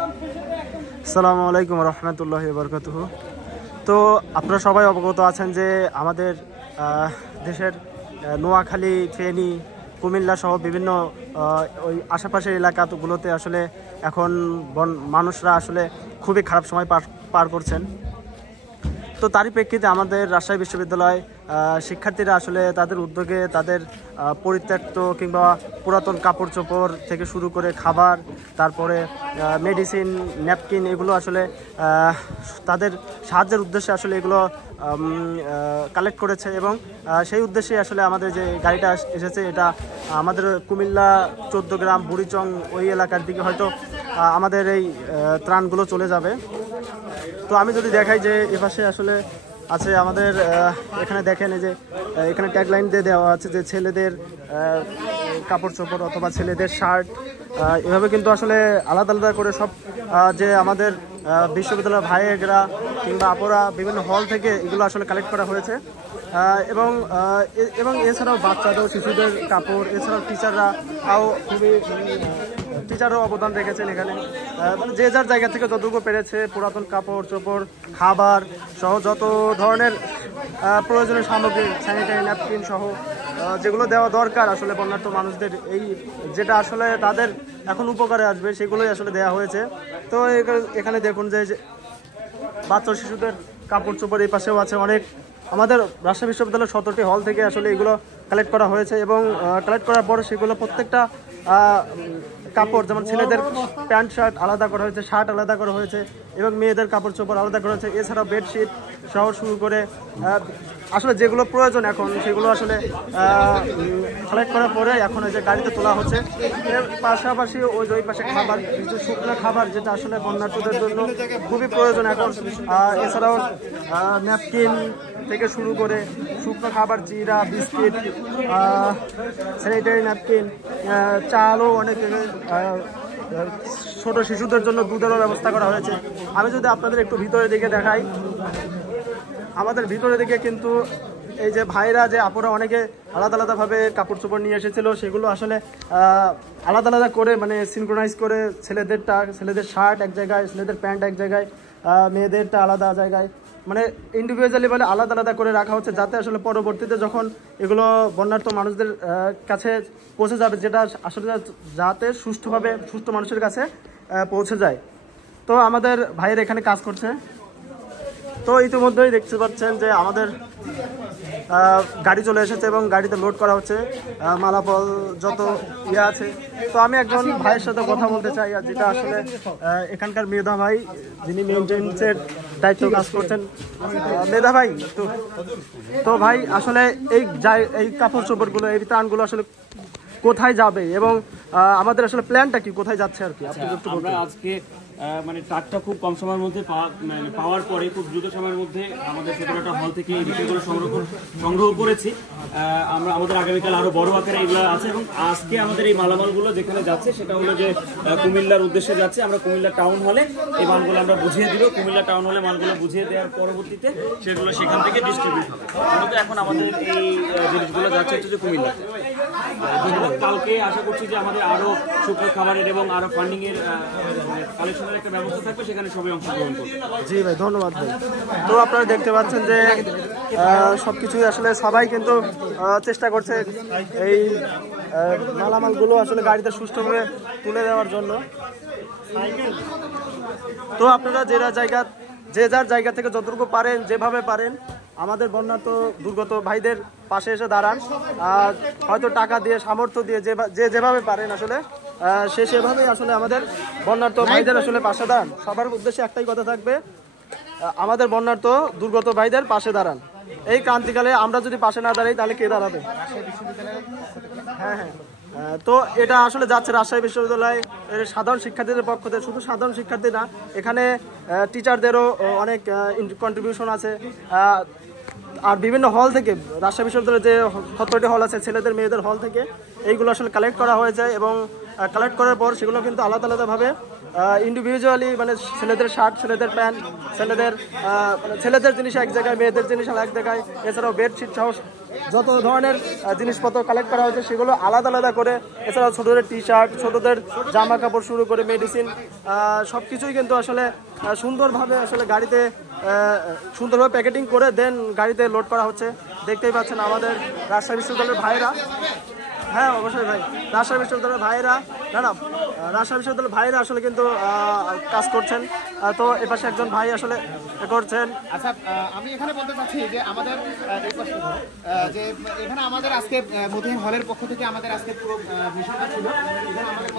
আসসালামু আলাইকুম রহমতুল্লাহি ওয়া বারাকাতুহু। তো আপনারা সবাই অবগত আছেন যে আমাদের দেশের নোয়াখালী, ফেনী, কুমিল্লা সহ বিভিন্ন ওই আশেপাশের এলাকাগুলোতে আসলে এখন মানুষরা আসলে খুবই খারাপ সময় পার করছেন। তো তারই প্রেক্ষিতে আমাদের রাজশাহী বিশ্ববিদ্যালয় শিক্ষার্থীরা আসলে তাদের উদ্যোগে তাদের পরিত্যক্ত কিংবা পুরাতন কাপড় চোপড় থেকে শুরু করে খাবার, তারপরে মেডিসিন, ন্যাপকিন, এগুলো আসলে তাদের সাহায্যের উদ্দেশ্যে আসলে এগুলো কালেক্ট করেছে এবং সেই উদ্দেশ্যে আসলে আমাদের যে গাড়িটা এসেছে এটা আমাদের কুমিল্লা 14 গ্রাম বুড়িচং ওই এলাকার দিকে হয়তো আমাদের এই ত্রাণগুলো চলে যাবে। তো আমি যদি দেখাই যে এপাশে আসলে আছে আমাদের এখানে দেখেন এই যে এখানে ট্যাগলাইন দিয়ে দেওয়া আছে যে ছেলেদের কাপড় চোপড় অথবা ছেলেদের শার্ট, এভাবে কিন্তু আসলে আলাদা আলাদা করে সব যে আমাদের বিশ্ববিদ্যালয়ের ভাইয়েরা কিংবা আপুরা বিভিন্ন হল থেকে এগুলো আসলে কালেক্ট করা হয়েছে। এবং এছাড়াও বাচ্চাদের, শিশুদের কাপড়, এছাড়াও টিচাররাও অবদান রেখেছেন এখানে। মানে যে যার জায়গা থেকে যতটুকু পেরেছে পুরাতন কাপড় চোপড়, খাবার সহ যত ধরনের প্রয়োজনীয় সামগ্রী, স্যানিটারি ন্যাপকিন সহ যেগুলো দেওয়া দরকার আসলে বন্যার্থ মানুষদের, এই যেটা আসলে তাদের এখন উপকারে আসবে সেগুলোই আসলে দেওয়া হয়েছে। তো এখানে দেখুন যে বাচ্চা শিশুদের কাপড় চোপড় এই পাশেও আছে অনেক। আমাদের রাজশাহী বিশ্ববিদ্যালয়ের 17টি হল থেকে আসলে এগুলো কালেক্ট করা হয়েছে এবং কালেক্ট করার পরে সেগুলো প্রত্যেকটা কাপড়, যেমন ছেলেদের প্যান্ট শার্ট আলাদা করা হয়েছে, শার্ট আলাদা করা হয়েছে এবং মেয়েদের কাপড় চোপড় আলাদা করা হয়েছে। এছাড়াও বেডশিট সহ শুরু করে আসলে যেগুলো প্রয়োজন এখন সেগুলো আসলে কালেক্ট করার পরে এখন ওই যে গাড়িতে তোলা হচ্ছে। এর পাশাপাশি ওই পাশে খাবার, কিছু শুকনো খাবার যেটা আসলে বন্যার্থীদের জন্য খুবই প্রয়োজন এখন। এছাড়াও ন্যাপকিন থেকে শুরু করে শুকনো খাবার, জিরা, বিস্কিট, স্যানিটারি ন্যাপকিন, চালও অনেক, ছোট শিশুদের জন্য দুধেরও ব্যবস্থা করা হয়েছে। আমি যদি আপনাদের একটু ভিতরের দিকে দেখাই, আমাদের ভিতরের দিকে কিন্তু এই যে ভাইরা, যে আপুরা অনেকে আলাদা আলাদাভাবে কাপড় চোপড় নিয়ে এসেছিল, সেগুলো আসলে আলাদা আলাদা করে মানে সিনক্রোনাইজ করে ছেলেদের শার্ট এক জায়গায়, ছেলেদের প্যান্ট এক জায়গায়, মেয়েদেরটা আলাদা জায়গায়, মানে ইন্ডিভিজুয়ালি বলে আলাদা আলাদা করে রাখা হচ্ছে, যাতে আসলে পরবর্তীতে যখন এগুলো বন্যার্থ মানুষদের কাছে পৌঁছে যাবে, যেটা আসলে যাতে সুষ্ঠুভাবে সুস্থ মানুষের কাছে পৌঁছে যায়। তো আমাদের ভাইয়ের এখানে কাজ করছে। তো ইতিমধ্যেই দেখতে পাচ্ছেন যে আমাদের গাড়ি চলে এসেছে এবং গাড়িতে লোড করা হচ্ছে মালাফল যত ইয়ে আছে। তো আমি একজন ভাইয়ের সাথে কথা বলতে চাই, আর যেটা আসলে এখানকার মেধা ভাই, যিনি মেইনটেন্সের দায়িত্ব কাজ করছেন। মেধা ভাই, তো ভাই আসলে এই কাপড় চোপড়গুলো, এই ত্রাণগুলো আসলে কোথায় যাবে এবং আমাদের আসলে প্ল্যানটা কি, কোথায় যাচ্ছে আর কি আপনি একটু বলুন। আজকে মানে ট্রাকটা খুব কম সময়ের মধ্যে পাওয়ার পরে খুব দ্রুত সময়ের মধ্যে আমাদের ছোটখাটো হল থেকে এই বিষয়গুলো সংগ্রহ করেছি। আমরা আমাদের আগামীকাল আরো বড় আকারে এগুলো আছে এবং আজকে আমাদের এই মালামালগুলো যেখানে যাচ্ছে সেটা হলো যে কুমিল্লার উদ্দেশ্যে যাচ্ছে। আমরা কুমিল্লা টাউন হলে এই মালগুলো আমরা বুঝিয়ে দিব। কুমিল্লা টাউন হলে মালগুলো বুঝিয়ে দেওয়ার পরবর্তীতে সেগুলো সেখান থেকে ডিস্ট্রিবিউট হবে। মূলত এখন আমাদের এই জিনিসগুলো যাচ্ছে হচ্ছে যে কুমিল্লা। কালকে আশা করছি যে আমাদের আরো শুকনো খাবারের এবং আরো ফান্ডিং এর কালেকশনের একটা ব্যবস্থা থাকবে, সেখানে সবাই অংশগ্রহণ করবে। জি ভাই, ধন্যবাদ ভাই। তো আপনারা দেখতে পাচ্ছেন যে সবকিছুই আসলে সবাই কিন্তু চেষ্টা করছে এই মালামালগুলো আসলে গাড়িতে সুষ্ঠুভাবে তুলে দেওয়ার জন্য। তো আপনারা যে যার জায়গা থেকে যতটুকু পারেন, যেভাবে পারেন, আমাদের বন্যার্থ দুর্গত ভাইদের পাশে এসে দাঁড়ান। হয়তো টাকা দিয়ে, সামর্থ্য দিয়ে, যেভাবে পারেন আসলে সেভাবেই আসলে আমাদের বন্যার্থ ভাইদের আসলে পাশে দাঁড়ান। সবার উদ্দেশ্যে একটাই কথা থাকবে, আমাদের বন্যার্থ দুর্গত ভাইদের পাশে দাঁড়ান। এই ক্রান্তিকালে আমরা যদি পাশে না দাঁড়াই তাহলে কে দাঁড়াবে? হ্যাঁ, তো এটা আসলে যাচ্ছে রাজশাহী বিশ্ববিদ্যালয় সাধারণ শিক্ষার্থীদের পক্ষ থেকে। শুধু সাধারণ শিক্ষার্থী না, এখানে টিচারদেরও অনেক কন্ট্রিবিউশন আছে। আর বিভিন্ন হল থেকে, রাজশাহী বিশ্ববিদ্যালয়ের যে 17টি হল আছে, ছেলেদের মেয়েদের হল থেকে এইগুলো আসলে কালেক্ট করা হয়েছে এবং কালেক্ট করার পর সেগুলো কিন্তু আলাদা আলাদাভাবে ইন্ডিভিজুয়ালি, মানে ছেলেদের শার্ট, ছেলেদের প্যান্ট, ছেলেদের জিনিস এক জায়গায়, মেয়েদের জিনিস এক জায়গায়, এছাড়াও বেডশিট সহ যত ধরনের জিনিসপত্র কালেক্ট করা হয়েছে সেগুলো আলাদা আলাদা করে, এছাড়াও ছোটদের টি শার্ট, ছোটদের জামা কাপড় শুরু করে মেডিসিন সব কিছুই কিন্তু আসলে সুন্দরভাবে আসলে গাড়িতে সুন্দরভাবে প্যাকেটিং করে দেন গাড়িতে লোড করা হচ্ছে। দেখতেই পাচ্ছেন আমাদের রাজশাহী বিশ্ববিদ্যালয়ের ভাইরা, হ্যাঁ অবশ্যই ভাই, রাজশাহী বিশ্ববিদ্যালয়ের ভাইয়েরা রাজশাহী বিশ্ববিদ্যালয়ের ভাইয়েরা আসলে কিন্তু কাজ করছেন। তো এপাশে একজন ভাই আসলে করছেন। আচ্ছা, আমি এখানে বলতে চাচ্ছি যে আমাদের যে এখানে আমাদের আজকে মতিহার হলের পক্ষ থেকে আমাদের আজকে পুরো মিশনটা ছিল। এখানে আমাদের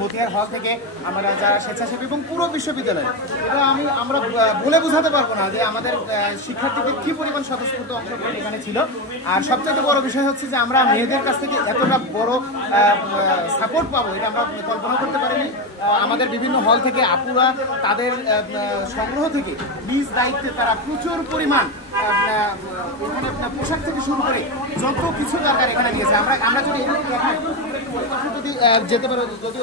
মতিহার হল থেকে আমরা যারা স্বেচ্ছাসেবী এবং পুরো বিশ্ববিদ্যালয়, এটা আমরা বলে বোঝাতে পারবো না যে আমাদের শিক্ষার্থীদের কি পরিমাণ স্বতঃস্ফূর্ত অংশগ্রহণ এখানে ছিল। আর সবচেয়ে বড় বিষয় হচ্ছে যে আমরা মেয়েদের কাছ থেকে এতটা বড় সাপোর্ট পাবো এটা আমরা কল্পনা করতে পারিনি। আমাদের বিভিন্ন হল থেকে আপুরা তাদের সংগ্রহ থেকে নিজ দায়িত্বে তারা প্রচুর পরিমাণ এখানে পোশাক থেকে শুরু করে যত কিছু দরকার এখানে নিয়েছে। আমরা যদি যদি যেতে পারো, যদি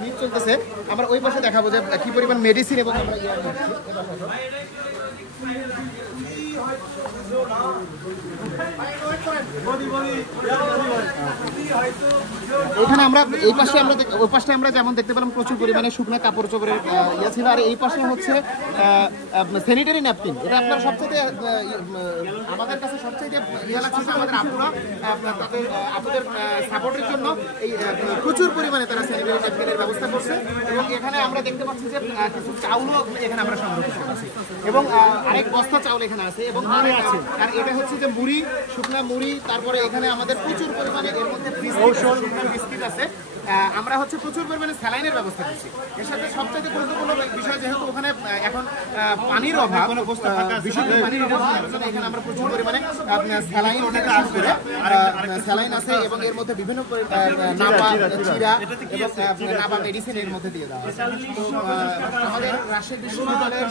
ভিড় চলতেছে আমরা ওই পাশে দেখাবো যে কি পরিমাণ মেডিসিন এবং আমরা এখানে আমরা এই পাশে ওই পাশে আমরা যেমন দেখতে পেলাম প্রচুর পরিমাণে শুকনো কাপড় চোপড়ের ইয়ে ছিল। আর এই পাশে হচ্ছে স্যানিটারি ন্যাপকিন। এটা আপনার সবচেয়ে আমাদের কাছে সবচেয়ে ইয়ে লাগছে যে আমাদের আপুরা তাদের আপুদের সাপোর্টের জন্য এই প্রচুর পরিমাণে তারা স্যানিটারি ন্যাপকিনের ব্যবস্থা করছে। এবং এখানে আমরা দেখতে পাচ্ছি যে কিছু চাউলও এখানে আমরা সংগ্রহ করতে পারছি এবং আরেক বস্তা চাউল এখানে আছে এবং মুড়ি আছে। আর এটা হচ্ছে যে মুড়ি, শুকনা মুড়ি, তারপরে এখানে আমাদের প্রচুর পরিমাণে এর মধ্যে বিস্কিট আছে। আমরা হচ্ছে প্রচুর পরিমাণে স্যালাইনের ব্যবস্থা করছি। এর সাথে সবচেয়ে গুরুত্বপূর্ণ বিষয় যেহেতু ওখানে এখন পানির অভাব, বিশুদ্ধ পানির অভাব, এখানে আমরা প্রচুর পরিমাণে স্যালাইন থেকে শুরু করে স্যালাইন আছে এবং এর মধ্যে বিভিন্ন নাপা, চিরা এবং নাপা মেডিসিন এর মধ্যে দিয়ে দেওয়া আছে। তো আমাদের রাজশাহী বিশ্ববিদ্যালয়ের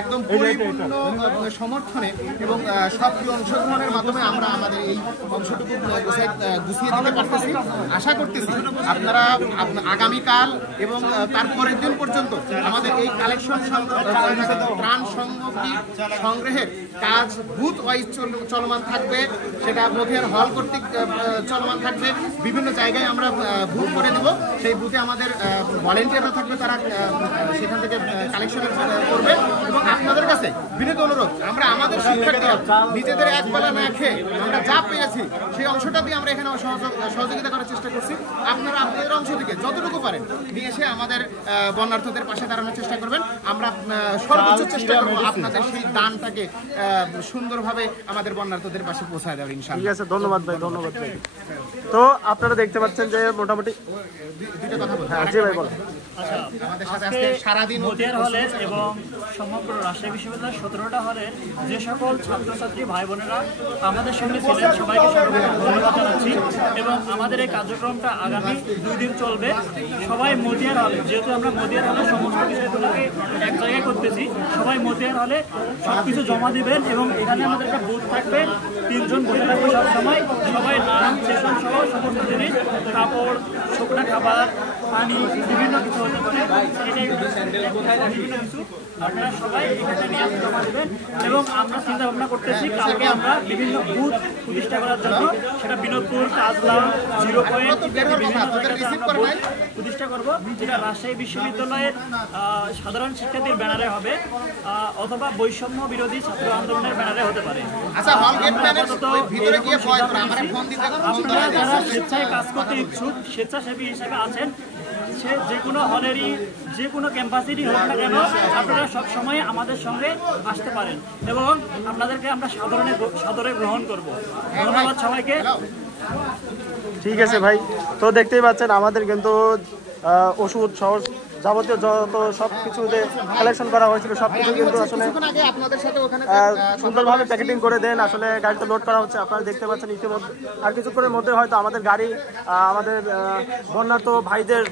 একদম পরিপূর্ণ সমর্থনে এবং সক্রিয় অংশগ্রহণের মাধ্যমে আমরা আমাদের এই অংশটুকু গুছিয়ে দিতে পারতেছি। আশা করতেছি আপনারা আগামীকাল এবং তারপরের দিন পর্যন্ত আমাদের এই কালেকশন ত্রাণ সংগ্রহের কাজ বুথ ওয়াইজ চলমান থাকবে। সেটা মতিহার হল কর্তৃক চলমান থাকবে। বিভিন্ন জায়গায় আমরা বুথ করে দেব, সেই বুথে আমাদের ভলেন্টিয়াররা থাকবে, তারা সেখান থেকে কালেকশন করবে। এবং আপনাদের কাছে বিনীত অনুরোধ, আমরা আমাদের শিক্ষার্থীরা নিজেদের একবেলা না খেয়ে আমরা যা পেয়েছি সেই অংশটা দিয়ে আমরা এখানে সহযোগিতা করার চেষ্টা করছি। আপনারা আপনাদের অংশ থেকে যতটুকু পারেন নিয়ে এসে আমাদের বন্যার্থদের পাশে দাঁড়ানোর চেষ্টা করবেন। আমরা সর্বোচ্চ চেষ্টা করবো আপনাদের সেই দানটাকে সুন্দরভাবে আমাদের বন্যার্থদের পাশে পৌঁছায় দেওয়ার ইনশাআল্লাহ। ঠিক আছে, ধন্যবাদ ভাই, ধন্যবাদ ভাই। তো আপনারা দেখতে পাচ্ছেন যে মোটামুটি দুটো কথা বলবো। জি ভাই বলেন। আমাদের সাথে আজকে সারাদিন মতিহার হলের এবং সমগ্র রাজশাহী বিশ্ববিদ্যালয়ের 17টা হলের যে সকল ছাত্রছাত্রী ভাই বোনেরা আমাদের সঙ্গে ছিলেন সবাইকে ধন্যবাদ জানাচ্ছি। এবং আমাদের এই কার্যক্রমটা আগামী 2 দিন চলবে। সবাই মতিহার হলে, যেহেতু আমরা মতিহার হলে সমস্ত বিষয়গুলোকে এক জায়গায় করতেছি, সবাই মতিহার হলে সব কিছু জমা দিবেন এবং এখানে আমাদের একটা বুথ থাকবে, 3 জন বসে থাকবে সবসময়। সবাই নাম, সেশন সহ সমস্ত জিনিস, কাপড়, শুকনা খাবার, পানি, বিভিন্ন কিছু হতে পারে, বিভিন্ন কিছু আপনারা সবাই এখানে নিয়ে আসতে পারবেন। এবং আমরা চিন্তা ভাবনা করতেছি কালকে আমরা বিভিন্ন বুথ প্রতিষ্ঠা করার জন্য, সেটা বিনোদপুর, কাজলা, 0 পয়েন্ট ইত্যাদি বিভিন্ন জায়গায় প্রতিষ্ঠা করবো, যেটা রাজশাহী বিশ্ববিদ্যালয়ের সাধারণ শিক্ষার্থীর ব্যানারে হবে অথবা বৈষম্য বিরোধী ছাত্র আন্দোলনের ব্যানারে হতে পারে। আপনারা যারা স্বেচ্ছায় কাজ করতে ইচ্ছুক, স্বেচ্ছাসেবী হিসেবে আছেন, সে যে কোনো হলেরই যে কোনো ক্যাম্পাসেরই হোক না কেন, আপনারা সব সময় আমাদের সঙ্গে আসতে পারেন এবং আপনাদেরকে আমরা সাদরে গ্রহণ করব। ধন্যবাদ সবাইকে। ঠিক আছে ভাই, তো দেখতেই পাচ্ছেন আমাদের কিন্তু ওষুধ সহ যাবতীয় যত সব কিছু যে কালেকশন করা হয়েছিল সব কিছু কিন্তু আসলে সুন্দরভাবে প্যাকেটিং করে দেন আসলে গাড়িতে লোড করা হচ্ছে। আপনারা দেখতে পাচ্ছেন ইতিমধ্যে আর কিছুক্ষণের মধ্যে হয়তো আমাদের গাড়ি আমাদের বন্যার্ত ভাইদের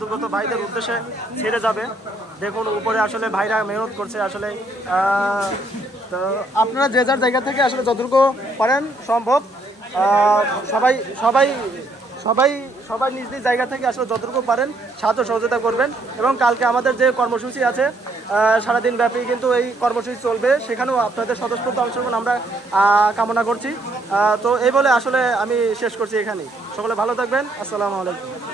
দুর্গত ভাইদের উদ্দেশ্যে ছেড়ে যাবে। দেখুন উপরে আসলে ভাইরা মেহনত করছে আসলে। তো আপনারা যে যার জায়গা থেকে আসলে যতটুকু পারেন সম্ভব সবাই সবাই সবাই সবাই নিজ নিজ জায়গা থেকে আসলে যতটুকু পারেন সাহায্য সহযোগিতা করবেন। এবং কালকে আমাদের যে কর্মসূচি আছে সারাদিন ব্যাপী কিন্তু এই কর্মসূচি চলবে, সেখানেও আপনাদের স্বতঃস্ফূর্ত অংশগ্রহণ আমরা কামনা করছি। তো এই বলে আসলে আমি শেষ করছি এখানেই। সকলে ভালো থাকবেন, আসসালামু আলাইকুম।